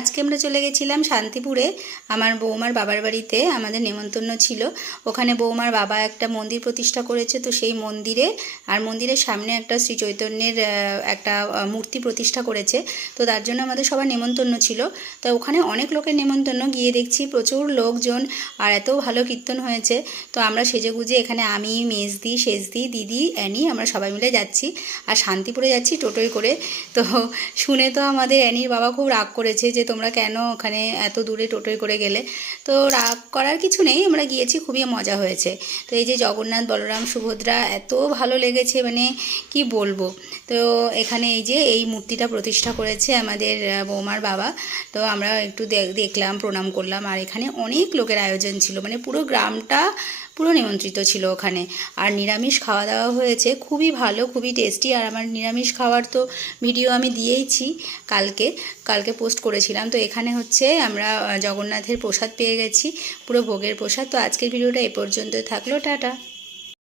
আজকে আমরা চলে গেছিলাম শান্তিপুরে আমার বৌমার বাবার বাড়িতে। আমাদের নেমন্তন্ন ছিল। ওখানে বৌমার বাবা একটা মন্দির প্রতিষ্ঠা করেছে, তো সেই মন্দিরে আর মন্দিরের সামনে একটা শ্রী চৈতন্যের একটা মূর্তি প্রতিষ্ঠা করেছে। তো তার জন্য আমাদের সবার নেমন্তন্ন ছিল। তো ওখানে অনেক লোকের নেমন্তন্ন, গিয়ে দেখছি প্রচুর লোকজন আর এত ভালো কীর্তন হয়েছে। তো আমরা সেজেগুজে এখানে আমি, মেজদি, সেজদি, দিদি, অ্যানি আমরা সবাই মিলে যাচ্ছি আর শান্তিপুরে যাচ্ছি টোটোয় করে। তো শুনে তো আমাদের অ্যানির বাবা খুব রাগ করেছে যে তোমরা কেন ওখানে এত দূরে টোটোয় করে গেলে। তো রাগ করার কিছু নেই, আমরা গিয়েছি, খুবই মজা হয়েছে। তো এই যে জগন্নাথ, বলরাম, সুভদ্রা এত ভালো লেগেছে, মানে কি বলবো। তো এখানে এই যে এই মূর্তিটা প্রতিষ্ঠা করেছে আমাদের বৌমার বাবা। তো আমরা একটু দেখলাম, প্রণাম করলাম। আর এখানে অনেক লোকের আয়োজন ছিল, মানে পুরো গ্রামটা পুরো নিমন্ত্রিত ছিল ওখানে। আর নিরামিষ খাওয়া দাওয়া হয়েছে, খুবই ভালো, খুবই টেস্টি। আর আমার নিরামিষ খাওয়ার তো ভিডিও আমি দিয়েইছি, কালকে পোস্ট করেছিলাম। তো এখানে হচ্ছে আমরা জগন্নাথের প্রসাদ পেয়ে গেছি, পুরো ভোগের প্রসাদ। তো আজকের ভিডিওটা এ পর্যন্ত থাকলো, টাটা।